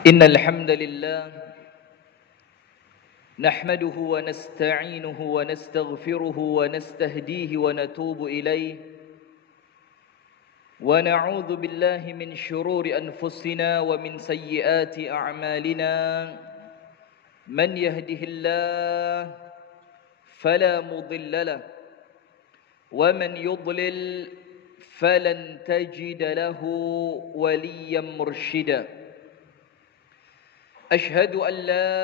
إن الحمد لله نحمده ونستعينه ونستغفره ونستهديه ونتوب إليه ونعوذ بالله من شرور أنفسنا ومن سيئات أعمالنا من يهده الله فلا مضل له ومن يضلل فلن تجد له وليا مرشدا أشهد أن لا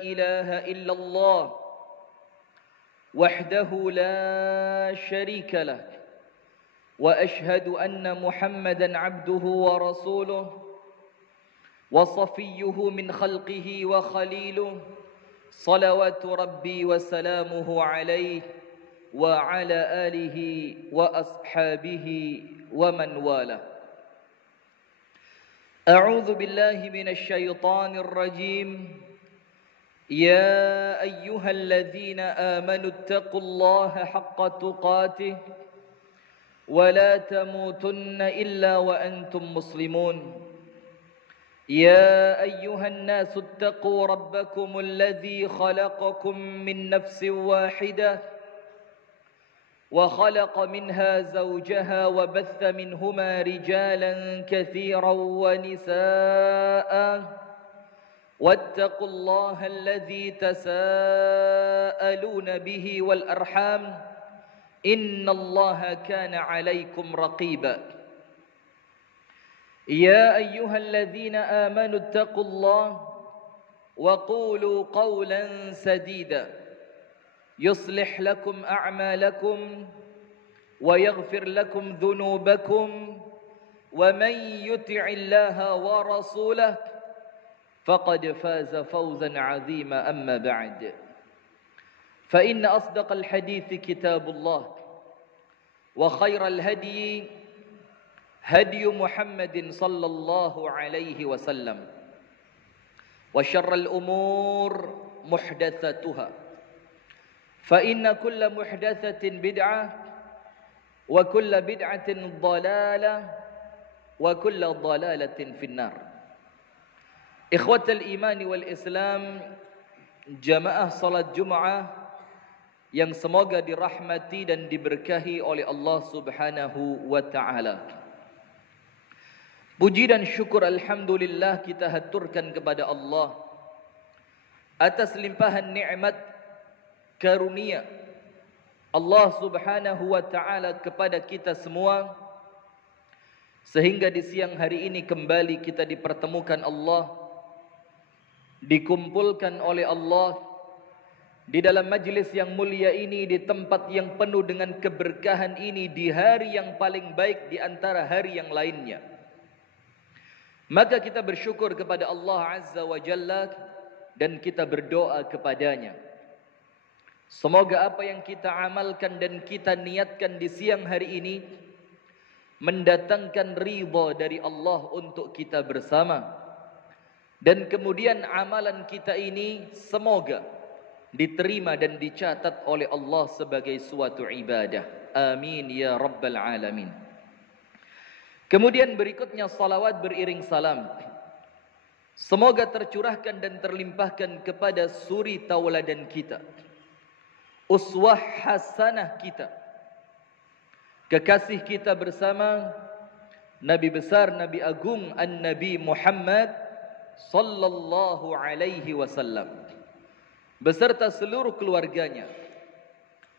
إله إلا الله وحده لا شريك له وأشهد أن محمدا عبده ورسوله وصفيه من خلقه وخليله صلوات ربي وسلامه عليه وعلى آله وأصحابه ومن والاه. أعوذ بالله من الشيطان الرجيم. يا أيها الذين آمنوا اتقوا الله حق تقاته ولا تموتن إلا وأنتم مسلمون. يا أيها الناس اتقوا ربكم الذي خلقكم من نفس واحدة وخلق منها زوجها وبث منهما رجالا كثيرا ونساء واتقوا الله الذي تساءلون به والأرحام إن الله كان عليكم رقيبا. يا أيها الذين آمنوا اتقوا الله وقولوا قولا سديدا يصلح لكم أعمالكم ويغفر لكم ذنوبكم ومن يطع الله ورسوله فقد فاز فوزا عظيما. أما بعد فإن أصدق الحديث كتاب الله وخير الهدي هدي محمد صلى الله عليه وسلم وشر الأمور محدثاتها فإن كل محدثة بدعة وكل بدعة ضلالة وكل ضلالة في النار. إخوة الإيمان والإسلام, jamaah salat Jumat yang semoga dirahmati dan diberkahi oleh Allah Subhanahu wa taala. Puji dan syukur alhamdulillah kita haturkan kepada Allah atas limpahan nikmat karunia Allah Subhanahu wa taala kepada kita semua, sehingga di siang hari ini kembali kita dipertemukan Allah, dikumpulkan oleh Allah di dalam majlis yang mulia ini, di tempat yang penuh dengan keberkahan ini, di hari yang paling baik di antara hari yang lainnya. Maka kita bersyukur kepada Allah Azza wa Jalla dan kita berdoa kepadanya. Semoga apa yang kita amalkan dan kita niatkan di siang hari ini mendatangkan ridha dari Allah untuk kita bersama. Dan kemudian amalan kita ini semoga diterima dan dicatat oleh Allah sebagai suatu ibadah. Amin ya rabbal alamin. Kemudian berikutnya salawat beriring salam semoga tercurahkan dan terlimpahkan kepada suri tauladan kita, uswah hasanah kita, kekasih kita bersama, Nabi besar, Nabi agung, An-Nabi Muhammad sallallahu alaihi wasallam, beserta seluruh keluarganya,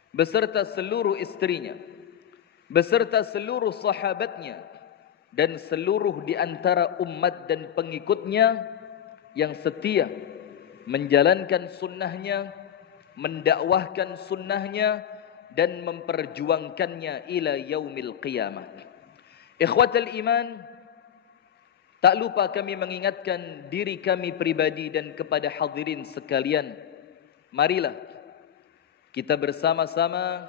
beserta seluruh istrinya, beserta seluruh sahabatnya, dan seluruh di antara umat dan pengikutnya yang setia menjalankan sunnahnya, mendakwahkan sunnahnya, dan memperjuangkannya ila yaumil qiyamah. Ikhwatal iman, tak lupa kami mengingatkan diri kami pribadi dan kepada hadirin sekalian, marilah kita bersama-sama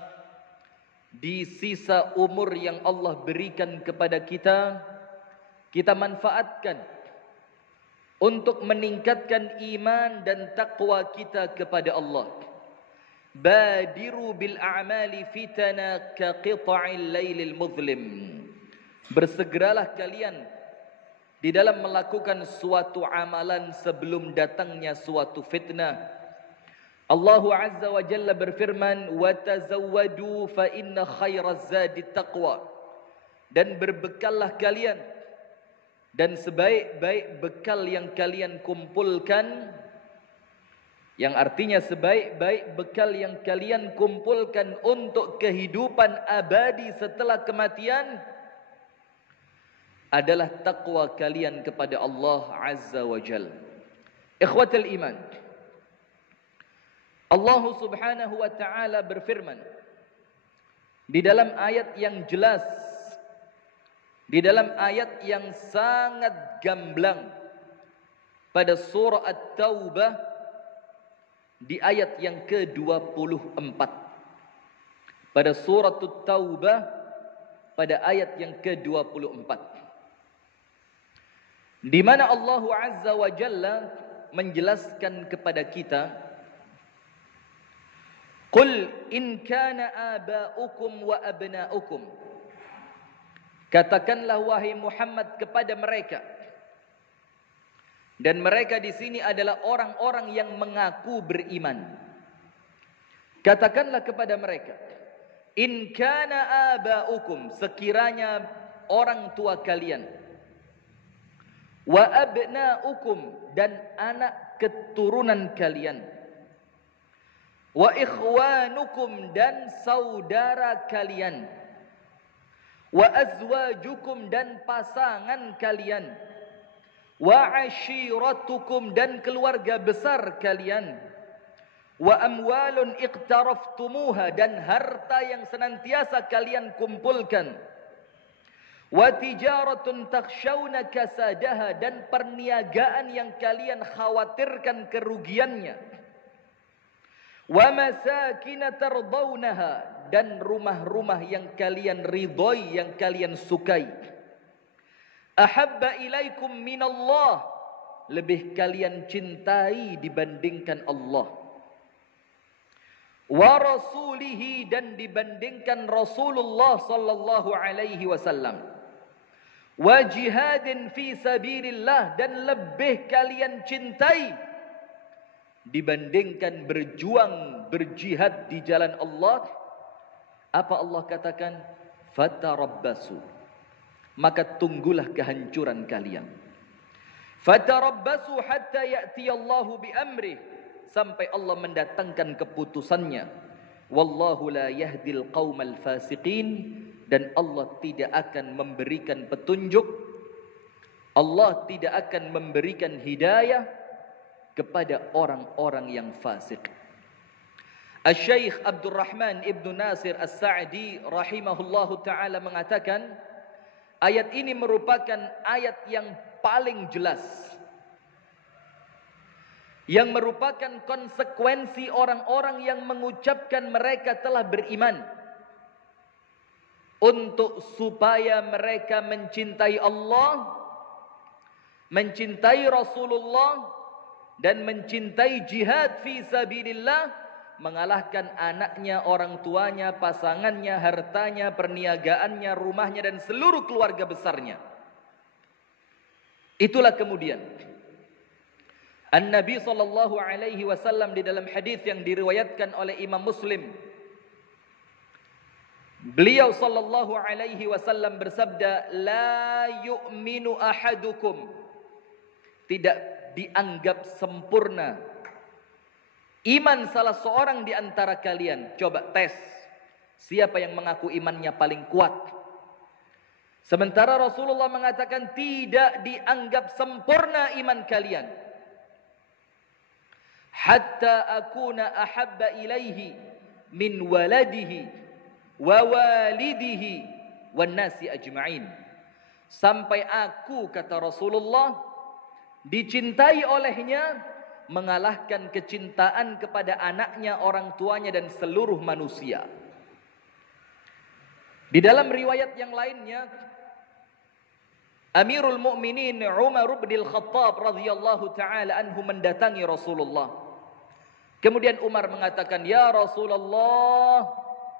di sisa umur yang Allah berikan kepada kita, kita manfaatkan untuk meningkatkan iman dan takwa kita kepada Allah. Badiru bil a'mali fitana ka qita'il lailil muzlim. Bersegeralah kalian di dalam melakukan suatu amalan sebelum datangnya suatu fitnah. Allah Azza wa Jalla berfirman, "Wa tazawwadu fa inna khairaz zadi taqwa." Dan berbekallah kalian, dan sebaik-baik bekal yang kalian kumpulkan, yang artinya sebaik-baik bekal yang kalian kumpulkan untuk kehidupan abadi setelah kematian adalah taqwa kalian kepada Allah Azza wa Jalla. Ikhwatal iman, Allah Subhanahu wa taala berfirman di dalam ayat yang jelas, di dalam ayat yang sangat gamblang pada surah At-Taubah di ayat yang ke-24. Pada surah At-Taubah pada ayat yang ke-24, di mana Allah Azza wa Jalla menjelaskan kepada kita, "Qul in kana aba'ukum wa abna'ukum." Katakanlah wahai Muhammad kepada mereka, dan mereka di sini adalah orang-orang yang mengaku beriman. Katakanlah kepada mereka, in kana aba'ukum, sekiranya orang tua kalian, wa abna'ukum, dan anak keturunan kalian, wa ikhwanukum, dan saudara kalian, wa azwajukum, dan pasangan kalian, wa ashiratukum, dan keluarga besar kalian, wa amwalun iqtaraftumuha, dan harta yang senantiasa kalian kumpulkan, wa tijaratun takhshawna kasadaha, dan perniagaan yang kalian khawatirkan kerugiannya, wa masakina tardawnaha, dan rumah-rumah yang kalian ridhoi, yang kalian sukai, ahabba ilaikum minallah, lebih kalian cintai dibandingkan Allah, wa rasulihi, dan dibandingkan Rasulullah sallallahu alaihi wasallam, wa jihadin fi sabilillah, dan lebih kalian cintai dibandingkan berjuang, berjihad di jalan Allah. Apa Allah katakan? Fatarabbasu, maka tunggulah kehancuran kalian. Fatarabbasu hatta ya'tiyallahu biamrih, sampai Allah mendatangkan keputusannya. Wallahu la yahdil qaumal fasiqin, dan Allah tidak akan memberikan petunjuk, Allah tidak akan memberikan hidayah kepada orang-orang yang fasik. Asy-Syaikh Abdurrahman Ibnu Nasir As-Sa'di rahimahullahu taala mengatakan, ayat ini merupakan ayat yang paling jelas, yang merupakan konsekuensi orang-orang yang mengucapkan mereka telah beriman, untuk supaya mereka mencintai Allah, mencintai Rasulullah, dan mencintai jihad fi sabilillah, mengalahkan anaknya, orang tuanya, pasangannya, hartanya, perniagaannya, rumahnya, dan seluruh keluarga besarnya. Itulah kemudian An-Nabi sallallahu alaihi wasallam di dalam hadis yang diriwayatkan oleh Imam Muslim, beliau sallallahu alaihi wasallam bersabda, la yu'minu ahadukum, tidak dianggap sempurna iman salah seorang di antara kalian. Coba tes, siapa yang mengaku imannya paling kuat? Sementara Rasulullah mengatakan tidak dianggap sempurna iman kalian, hatta akuna ahabba ilaihi min waladihi wa walidihi wan nasi ajma'in, sampai aku, kata Rasulullah, dicintai olehnya mengalahkan kecintaan kepada anaknya, orang tuanya, dan seluruh manusia. Di dalam riwayat yang lainnya, Amirul Mukminin Umar bin Al-Khattab radhiyallahu taala anhu mendatangi Rasulullah. Kemudian Umar mengatakan, ya Rasulullah,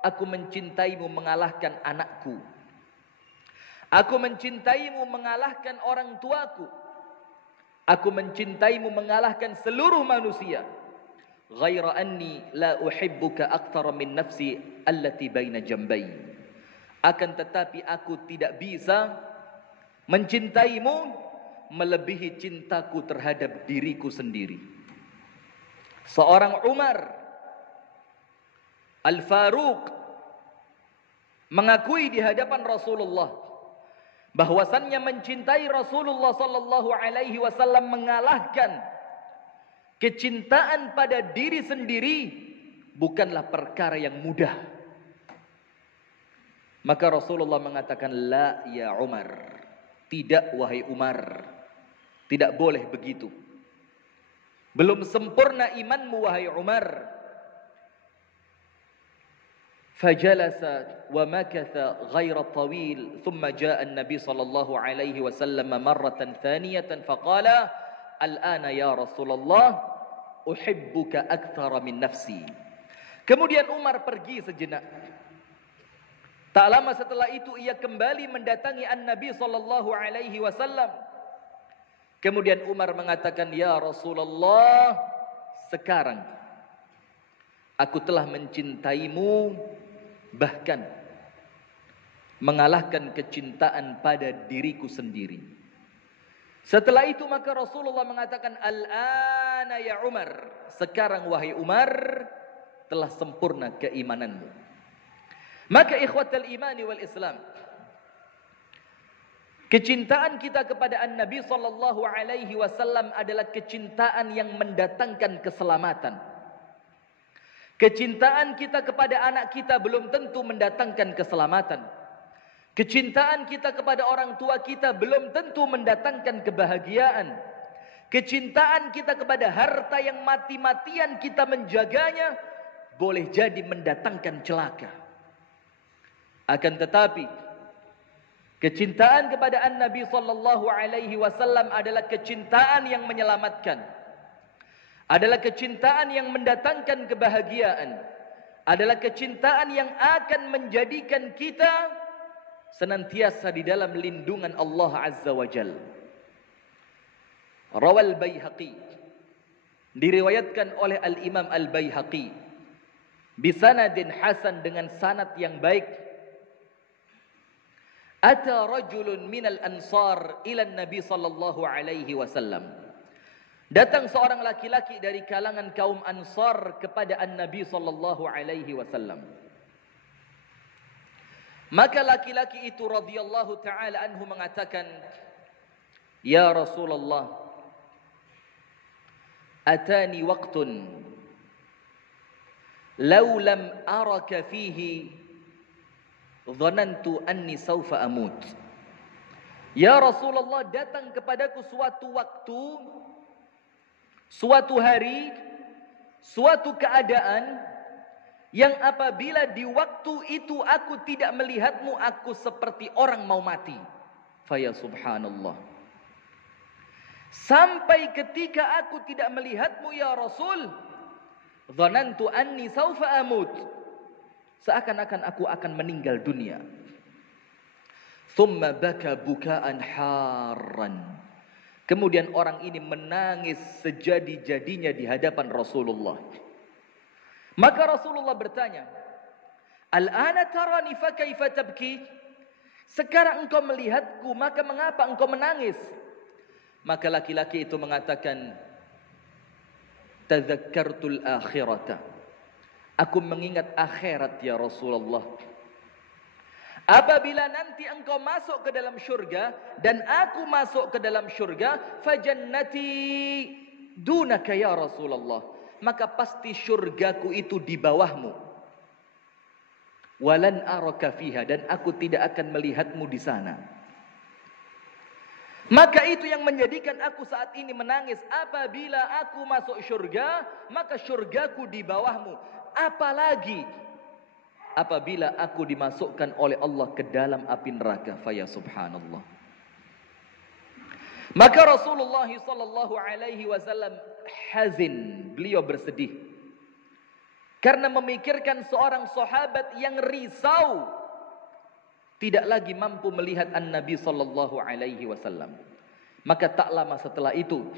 aku mencintaimu mengalahkan anakku. Aku mencintaimu mengalahkan orang tuaku. Aku mencintaimu mengalahkan seluruh manusia. Ghaira anni la uhibbuka akthara min nafsi allati baina jambai. Akan tetapi aku tidak bisa mencintaimu melebihi cintaku terhadap diriku sendiri. Seorang Umar Al-Faruq mengakui di hadapan Rasulullah bahwasannya mencintai Rasulullah sallallahu alaihi wasallam mengalahkan kecintaan pada diri sendiri bukanlah perkara yang mudah. Maka Rasulullah mengatakan, la ya Umar, tidak wahai Umar, tidak boleh begitu. Belum sempurna imanmu wahai Umar. فجلس ومكث غير طويل ثم جاء النبي صلى الله عليه وسلم مرة ثانية فقال الآن يا رسول الله أحبك أكثر من نفسي. Kemudian Umar pergi sejenak. Tak lama setelah itu ia kembali mendatangi An-Nabi sallallahu alaihi wasallam. Kemudian Umar mengatakan, ya Rasulullah, sekarang aku telah mencintaimu bahkan mengalahkan kecintaan pada diriku sendiri. Setelah itu maka Rasulullah mengatakan, al-ana ya Umar, sekarang wahai Umar telah sempurna keimananmu. Maka ikhwatal imani wal Islam, kecintaan kita kepada An-Nabi sallallahu alaihi wasallam adalah kecintaan yang mendatangkan keselamatan. Kecintaan kita kepada anak kita belum tentu mendatangkan keselamatan. Kecintaan kita kepada orang tua kita belum tentu mendatangkan kebahagiaan. Kecintaan kita kepada harta yang mati-matian kita menjaganya boleh jadi mendatangkan celaka. Akan tetapi kecintaan kepada An-Nabi sallallahu alaihi wasallam adalah kecintaan yang menyelamatkan. Adalah kecintaan yang mendatangkan kebahagiaan. Adalah kecintaan yang akan menjadikan kita senantiasa di dalam lindungan Allah Azza wa Jalla. Rawal Baihaqi, diriwayatkan oleh Al-Imam Al-Baihaqi bisanadin hasan, dengan sanad yang baik. Ata rajulun minal ansar ila Nabi sallallahu alaihi wasallam. Datang seorang laki-laki dari kalangan kaum Ansar kepada An-Nabi sallallahu alaihi wasallam. Maka laki-laki itu radhiyallahu taala anhu mengatakan, ya Rasulullah, atani waqtun law lam araka fihi dhanantu anni sawfa amut. Ya Rasulullah, datang kepadaku suatu waktu, suatu hari, suatu keadaan yang apabila di waktu itu aku tidak melihatmu, aku seperti orang mau mati. Faya subhanallah. Sampai ketika aku tidak melihatmu ya Rasul, dhanantu anni sawfa amut, seakan-akan aku akan meninggal dunia. Thumma baka bukaan harran. Kemudian orang ini menangis sejadi-jadinya di hadapan Rasulullah. Maka Rasulullah bertanya, al-ana tarani fa kaifa tabki? Sekarang engkau melihatku, maka mengapa engkau menangis? Maka laki-laki itu mengatakan, tadzakkartul akhirata. Aku mengingat akhirat ya Rasulullah. Apabila nanti engkau masuk ke dalam syurga dan aku masuk ke dalam syurga, fajannati dunaka ya Rasulullah, maka pasti syurgaku itu di bawahmu. Walan araka fiha, dan aku tidak akan melihatmu di sana. Maka itu yang menjadikan aku saat ini menangis. Apabila aku masuk syurga, maka syurgaku di bawahmu. Apalagi apabila aku dimasukkan oleh Allah ke dalam api neraka. Faya subhanallah. Maka Rasulullah sallallahu alaihi wasallam hazin, beliau bersedih karena memikirkan seorang sahabat yang risau, tidak lagi mampu melihat An-Nabi sallallahu alaihi wasallam. Maka tak lama setelah itu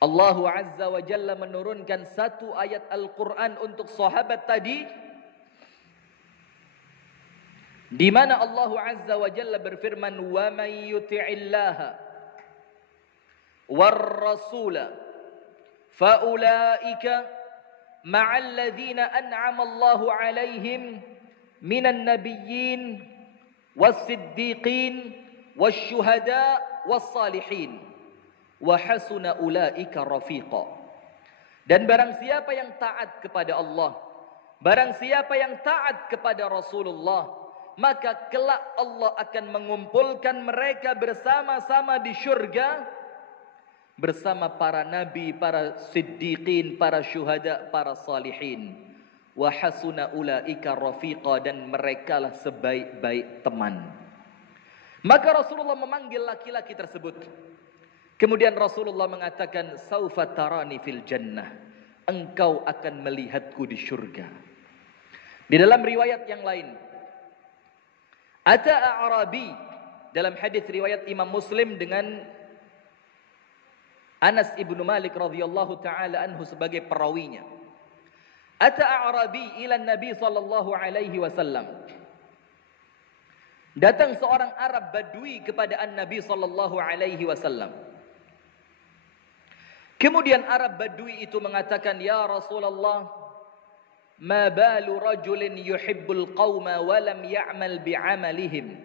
Allah Azza wa Jalla menurunkan satu ayat Al-Quran untuk sahabat tadi, di mana Allah Azza wa Jalla berfirman, "Wa may yuti'illaha war rasula fa ulaika ma'al ladzina an'ama Allahu 'alaihim minan nabiyyin was-siddiqin wasyuhada was-salihin wa hasuna ulaika rafiqa." Dan barang siapa yang taat kepada Allah, barang siapa yang taat kepada Rasulullah, maka kelak Allah akan mengumpulkan mereka bersama-sama di syurga bersama para nabi, para siddiqin, para syuhada, para salihin. Wa hasuna ulaika rafiqa, dan merekalah sebaik-baik teman. Maka Rasulullah memanggil laki-laki tersebut. Kemudian Rasulullah mengatakan, "Saufa tarani fil jannah." Engkau akan melihatku di syurga. Di dalam riwayat yang lain, Ata A'rabi, dalam hadis riwayat Imam Muslim dengan Anas ibnu Malik radhiyallahu taala anhu sebagai perawinya. Ata A'rabi ila Nabi sallallahu alaihi wasallam. Datang seorang Arab Badui kepada An-Nabi sallallahu alaihi wasallam. Kemudian Arab Badui itu mengatakan, "Ya Rasulullah, ma balu rajulin yuhibbul qawma wa lam ya'mal bi'amalihim."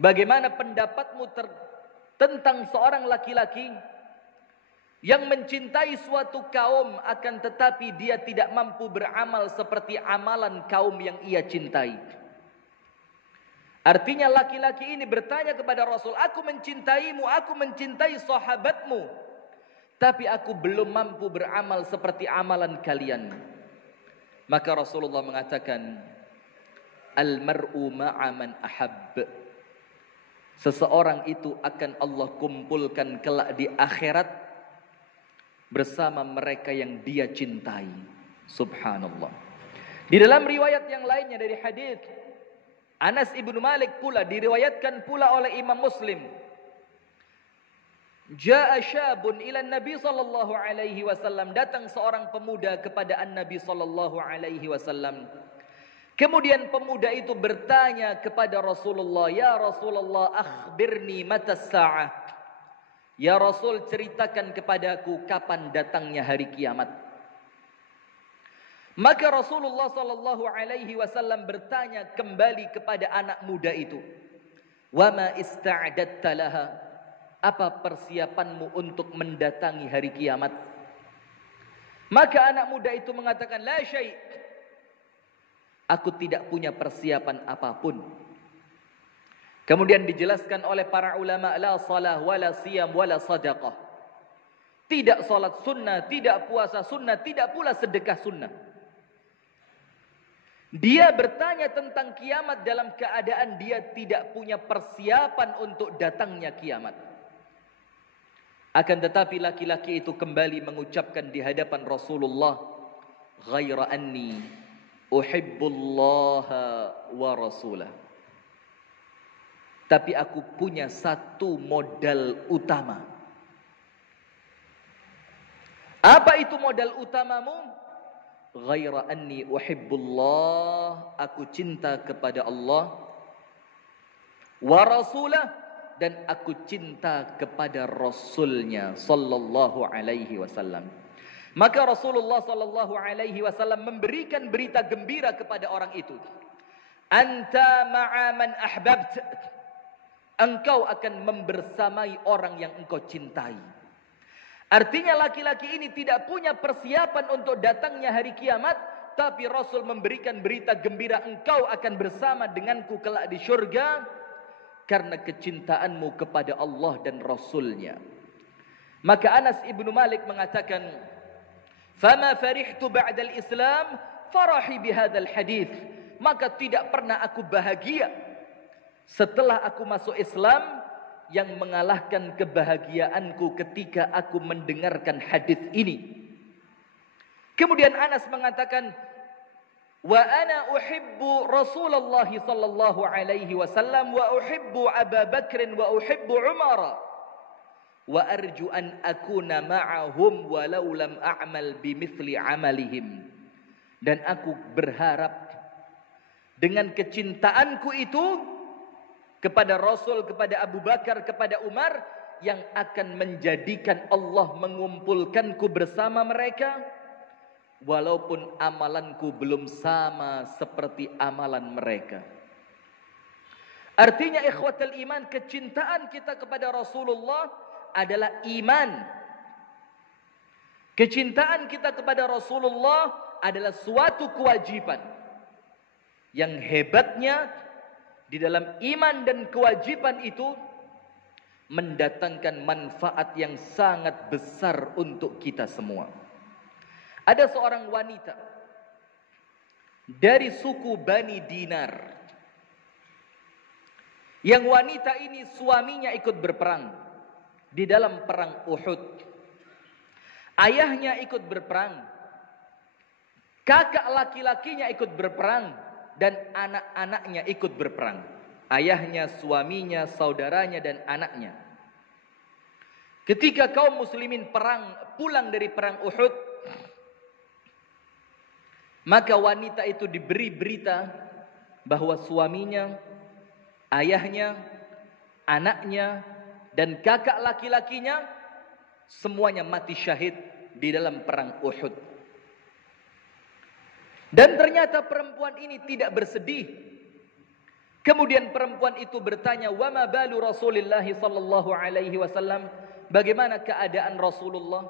Bagaimana pendapatmu tentang seorang laki-laki yang mencintai suatu kaum akan tetapi dia tidak mampu beramal seperti amalan kaum yang ia cintai? Artinya laki-laki ini bertanya kepada Rasul, "Aku mencintaimu, aku mencintai sahabatmu, tapi aku belum mampu beramal seperti amalan kalian." Maka Rasulullah mengatakan, "Al-mar'u ma'a man ahab." Seseorang itu akan Allah kumpulkan kelak di akhirat bersama mereka yang dia cintai. Subhanallah. Di dalam riwayat yang lainnya dari hadis Anas ibnu Malik pula, diriwayatkan pula oleh Imam Muslim, Ja'a syabun ila Nabi sallallahu alaihi wasallam, datang seorang pemuda kepada An-Nabi sallallahu alaihi wasallam. Kemudian pemuda itu bertanya kepada Rasulullah, "Ya Rasulullah, akhbirni mata sa'ah." Ya Rasul, ceritakan kepadaku kapan datangnya hari kiamat. Maka Rasulullah sallallahu alaihi wasallam bertanya kembali kepada anak muda itu, "Wa ma ista'dadta laha?" Apa persiapanmu untuk mendatangi hari kiamat? Maka anak muda itu mengatakan, "La syai'." Aku tidak punya persiapan apapun. Kemudian dijelaskan oleh para ulama, la salah wala siyam wala sadaqah. Tidak salat sunnah, tidak puasa sunnah, tidak pula sedekah sunnah. Dia bertanya tentang kiamat dalam keadaan dia tidak punya persiapan untuk datangnya kiamat. Akan tetapi laki-laki itu kembali mengucapkan di hadapan Rasulullah, "Ghaira anni uhibbullaha wa rasulah." Tapi aku punya satu modal utama. Apa itu modal utamamu? Ghaira anni uhibbullah, aku cinta kepada Allah, wa rasulah, dan aku cinta kepada Rasulnya sallallahu alaihi wasallam. Maka Rasulullah sallallahu alaihi wasallam memberikan berita gembira kepada orang itu. Anta ma'a man ahbabt. Engkau akan membersamai orang yang engkau cintai. Artinya laki-laki ini tidak punya persiapan untuk datangnya hari kiamat, tapi Rasul memberikan berita gembira, engkau akan bersama denganku kelak di syurga karena kecintaanmu kepada Allah dan Rasulnya. Maka Anas ibnu Malik mengatakan, "Fama farihtu ba'dal Islam farahi bihadzal hadits." Maka tidak pernah aku bahagia setelah aku masuk Islam yang mengalahkan kebahagiaanku ketika aku mendengarkan hadis ini. Kemudian Anas mengatakan, wa ana uhibbu Rasulullah sallallahu alaihi wasallam wa uhibbu Abu Bakr wa uhibbu Umar wa arju an akuna ma'ahum walau lam a'mal bimithli amalihim. Dan aku berharap dengan kecintaanku itu kepada Rasul, kepada Abu Bakar, kepada Umar, yang akan menjadikan Allah mengumpulkanku bersama mereka walaupun amalanku belum sama seperti amalan mereka. Artinya ikhwatal iman, kecintaan kita kepada Rasulullah adalah iman. Kecintaan kita kepada Rasulullah adalah suatu kewajiban. Yang hebatnya di dalam iman dan kewajiban itu mendatangkan manfaat yang sangat besar untuk kita semua. Ada seorang wanita dari suku Bani Dinar. Yang wanita ini suaminya ikut berperang di dalam perang Uhud. Ayahnya ikut berperang. Kakak laki-lakinya ikut berperang. Dan anak-anaknya ikut berperang. Ayahnya, suaminya, saudaranya, dan anaknya. Ketika kaum muslimin pulang dari perang Uhud, maka wanita itu diberi berita bahwa suaminya, ayahnya, anaknya, dan kakak laki-lakinya semuanya mati syahid di dalam perang Uhud. Dan ternyata perempuan ini tidak bersedih. Kemudian perempuan itu bertanya, "Wa ma balu Rasulillah sallallahu alaihi wasallam?" Bagaimana keadaan Rasulullah?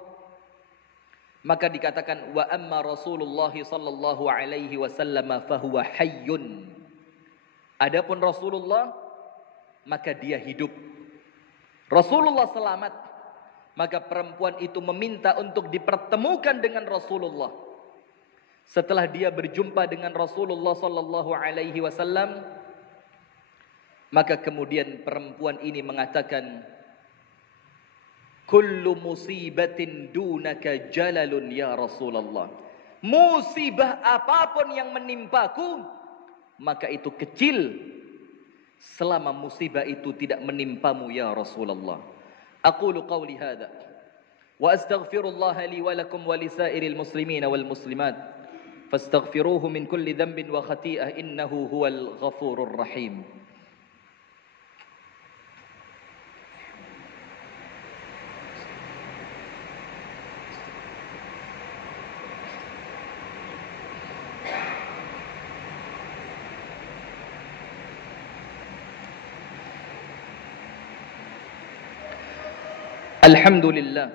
Maka dikatakan, "Wa amma Rasulullah sallallahu alaihi wasallam fa huwa hayyun." Adapun Rasulullah, maka dia hidup. Rasulullah selamat. Maka perempuan itu meminta untuk dipertemukan dengan Rasulullah. Setelah dia berjumpa dengan Rasulullah sallallahu alaihi wasallam, maka kemudian perempuan ini mengatakan, "Kullu musibatin dunaka jalalun ya Rasulullah." Musibah apapun yang menimpaku, maka itu kecil selama musibah itu tidak menimpamu ya Rasulullah. Aqulu qawli hadha wa astaghfirullah li wa lakum wa lisairil muslimin wal muslimat fastaghfiruhu min kulli dhanbin wa khati'ah innahu huwal ghafurur rahim. Alhamdulillah.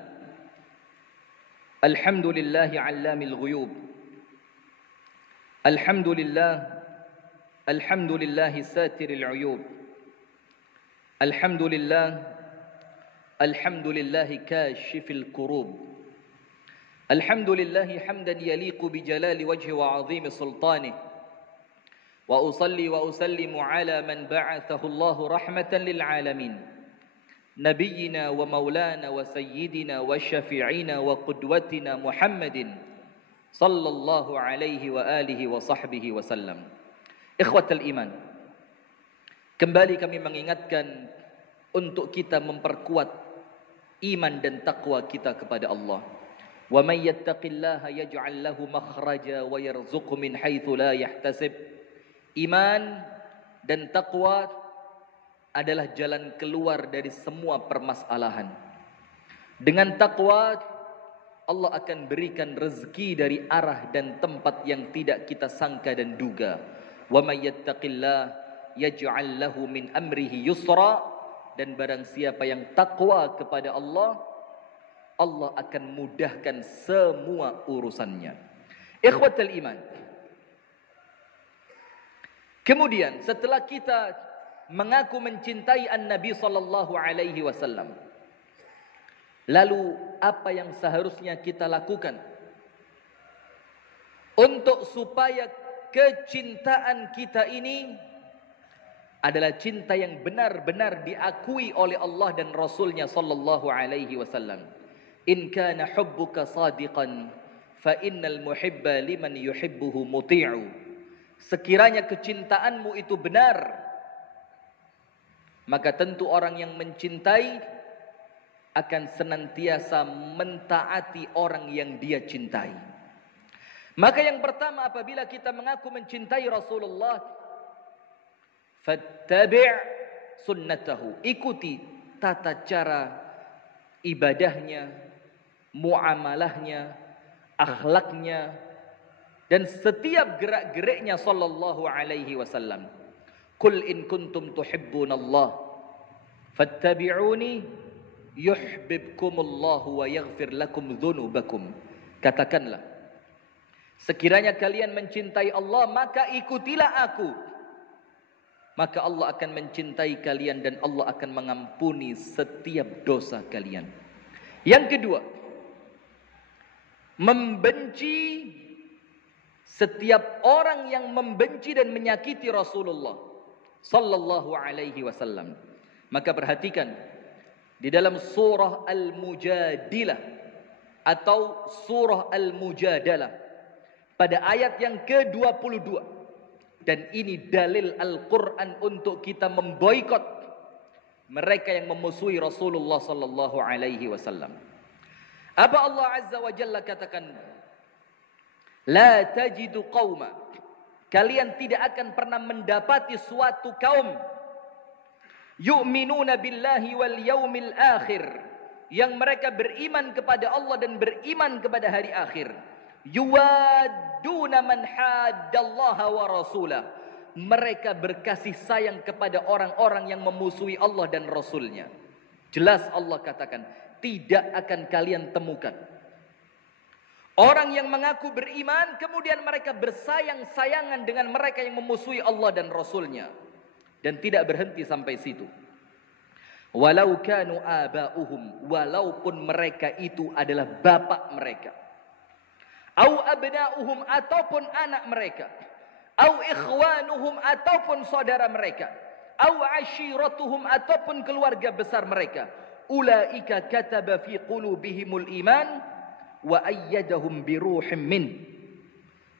Alhamdulillahi 'allamil ghuyub. Alhamdulillah. Alhamdulillahi satiril 'uyub. Alhamdulillah. Alhamdulillahi kashifil kurub. Alhamdulillahi hamdan yaliqu bi jalali wajhi wa 'azimi sultanih. Wa usalli wa usallimu ala man ba'athahu Allahu rahmatan lil 'alamin. نبينا ومولانا وسيدنا وشفيعنا وقدوتنا محمد صلى الله عليه وآله وصحبه وسلم. Ikhwatal iman, kembali kami mengingatkan untuk kita memperkuat iman dan takwa kita kepada Allah. Wa may yattaqillaha yaj'al lahu makhraja wa yarzuqhu min haitsu la yahtasib. Iman dan takwa adalah jalan keluar dari semua permasalahan. Dengan takwa, Allah akan berikan rezeki dari arah dan tempat yang tidak kita sangka dan duga. Wa may yattaqillah yaj'al lahu min amrihi yusra. Dan barang siapa yang takwa kepada Allah, Allah akan mudahkan semua urusannya. Ikhwatal iman. Kemudian setelah kita mengaku mencintai An-Nabi sallallahu alaihi wasallam, lalu apa yang seharusnya kita lakukan untuk supaya kecintaan kita ini adalah cinta yang benar-benar diakui oleh Allah dan Rasulnya sallallahu alaihi wasallam. In kana hubbuka sadiqan fa innal muhibba liman yuhibbuhu muti'u. Sekiranya kecintaanmu itu benar, maka tentu orang yang mencintai akan senantiasa mentaati orang yang dia cintai. Maka yang pertama, apabila kita mengaku mencintai Rasulullah, fattabi' sunnatahu, ikuti tata cara ibadahnya, muamalahnya, akhlaknya, dan setiap gerak-geriknya sallallahu alaihi wasallam. Qul in kuntum tuhibbunallah fattabi'uni yuhibbukumullahu wa yaghfir lakum dzunubakum. Katakanlah, sekiranya kalian mencintai Allah, maka ikutilah aku. Maka Allah akan mencintai kalian dan Allah akan mengampuni setiap dosa kalian. Yang kedua, membenci setiap orang yang membenci dan menyakiti Rasulullah sallallahu alaihi wasallam. Maka perhatikan di dalam surah Al-Mujadilah atau surah Al-Mujadalah pada ayat yang ke-22, dan ini dalil Al-Quran untuk kita memboikot mereka yang memusuhi Rasulullah sallallahu alaihi wasallam. Apa Allah Azza wa Jalla katakan? La tajidu qauma, kalian tidak akan pernah mendapati suatu kaum yu'minuna billahi wal yaumil akhir, yang mereka beriman kepada Allah dan beriman kepada hari akhir, yuwadduna man haddallaha wa rasulah, mereka berkasih sayang kepada orang-orang yang memusuhi Allah dan Rasulnya. Jelas Allah katakan, tidak akan kalian temukan orang yang mengaku beriman kemudian mereka bersayang-sayangan dengan mereka yang memusuhi Allah dan Rasulnya. Dan tidak berhenti sampai situ. Walau kanu aba'uhum, walaupun mereka itu adalah bapak mereka, au abna'uhum, ataupun anak mereka, au ikhwanuhum, ataupun saudara mereka, au ashiratuhum, ataupun keluarga besar mereka. Ulaika kataba fi qulubihimul iman wa ayyadahum biruhim min.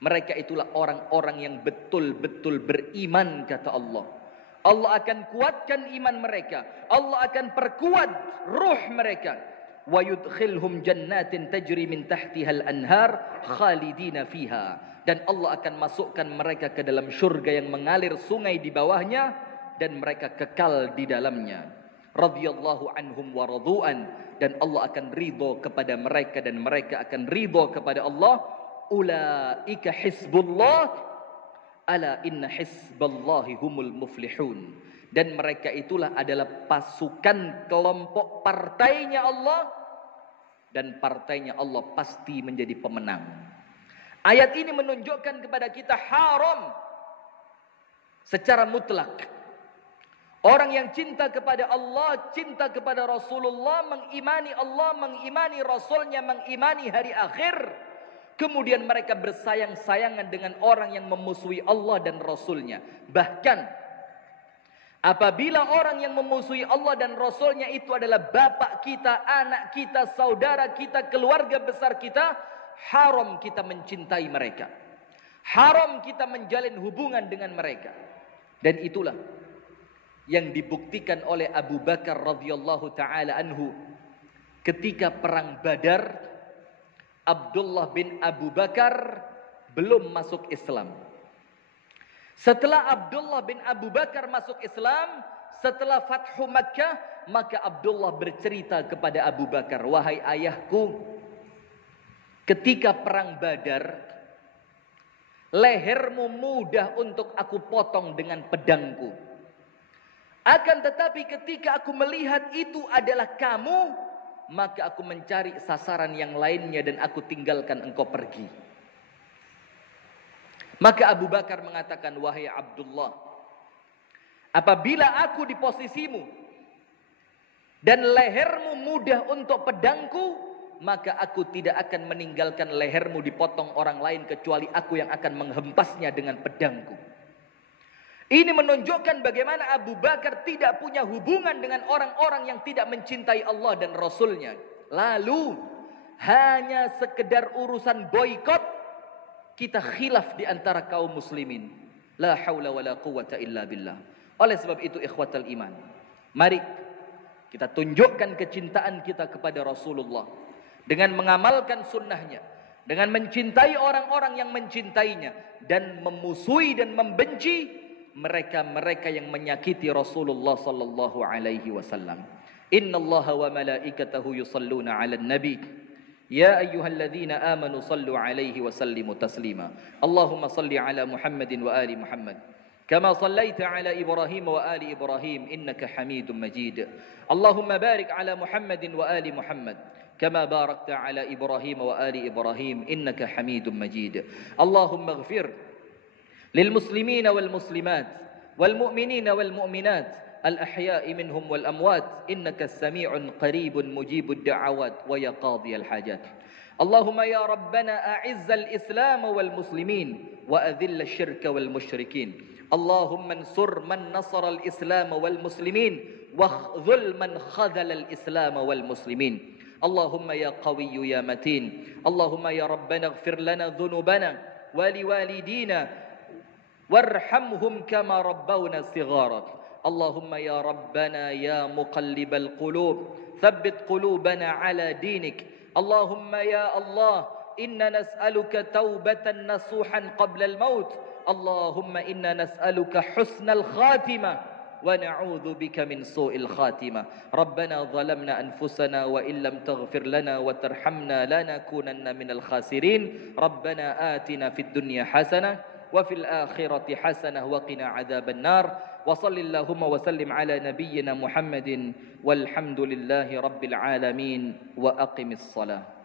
Mereka itulah orang-orang yang betul-betul beriman, kata Allah. Allah akan kuatkan iman mereka, Allah akan perkuat ruh mereka. Wa yudkhilhum jannatin tajri min tahtihal anhar khalidina fiha, dan Allah akan masukkan mereka ke dalam syurga yang mengalir sungai di bawahnya dan mereka kekal di dalamnya. Radhiyallahu anhum wa radu'an, dan Allah akan ridho kepada mereka dan mereka akan ridho kepada Allah. Ulaika hizbullah ala inna hizballahi humul muflihun, dan mereka itulah adalah pasukan kelompok partainya Allah, dan partainya Allah pasti menjadi pemenang. Ayat ini menunjukkan kepada kita haram secara mutlak orang yang cinta kepada Allah, cinta kepada Rasulullah, mengimani Allah, mengimani Rasulnya, mengimani hari akhir, kemudian mereka bersayang-sayangan dengan orang yang memusuhi Allah dan Rasulnya. Bahkan apabila orang yang memusuhi Allah dan Rasulnya itu adalah bapak kita, anak kita, saudara kita, keluarga besar kita, haram kita mencintai mereka, haram kita menjalin hubungan dengan mereka. Dan itulah yang dibuktikan oleh Abu Bakar radhiyallahu taala anhu ketika perang Badar. Abdullah bin Abu Bakar belum masuk Islam. Setelah Abdullah bin Abu Bakar masuk Islam, setelah Fathu Makkah, maka Abdullah bercerita kepada Abu Bakar, wahai ayahku, ketika perang Badar, lehermu mudah untuk aku potong dengan pedangku. Akan tetapi ketika aku melihat itu adalah kamu, maka aku mencari sasaran yang lainnya dan aku tinggalkan engkau pergi. Maka Abu Bakar mengatakan, wahai Abdullah, apabila aku di posisimu dan lehermu mudah untuk pedangku, maka aku tidak akan meninggalkan lehermu dipotong orang lain kecuali aku yang akan menghempasnya dengan pedangku. Ini menunjukkan bagaimana Abu Bakar tidak punya hubungan dengan orang-orang yang tidak mencintai Allah dan Rasulnya. Lalu hanya sekedar urusan boikot, kita khilaf di antara kaum muslimin. La haula wala quwwata illa billah. Oleh sebab itu ikhwatal iman, mari kita tunjukkan kecintaan kita kepada Rasulullah dengan mengamalkan sunnahnya, dengan mencintai orang-orang yang mencintainya, dan memusuhi dan membenci mereka-mereka yang menyakiti Rasulullah sallallahu alaihi wasallam. Innallaha wa malaikatahu yusalluna 'alan nabi. Ya ayyuhalladzina amanu sallu 'alaihi wa sallimu taslima. Allahumma salli 'ala Muhammadin wa ali Muhammad. Kama sallaita 'ala Ibrahim wa ali Ibrahim innaka Hamidum Majid. Allahumma barik 'ala Muhammadin wa ali Muhammad. كما باركت على إبراهيم وآل إبراهيم إنك حميد مجيد. اللهم اغفر للمسلمين والمسلمات والمؤمنين والمؤمنات الأحياء منهم والأموات إنك السميع قريب مجيب الدعوات ويا قاضي الحاجات. اللهم يا ربنا أعز الإسلام والمسلمين وأذل الشرك والمشركين. اللهم انصر من نصر الإسلام والمسلمين واخذل من خذل الإسلام والمسلمين. اللهم يا قوي يا متين. اللهم يا ربنا اغفر لنا ذنوبنا ولوالدينا وارحمهم كما ربونا صغارا. اللهم يا ربنا يا مقلب القلوب ثبت قلوبنا على دينك. اللهم يا الله إنا نسألك توبة نصوحا قبل الموت. اللهم إنا نسألك حسن الخاتمة ونعوذ بك من سوء الخاتمة. ربنا ظلمنا أنفسنا وإن لم تغفر لنا وترحمنا لنكونن من الخاسرين. ربنا آتنا في الدنيا حسنة وفي الآخرة حسنة وقنا عذاب النار. وصل اللهم وسلم على نبينا محمد والحمد لله رب العالمين وأقم الصلاة.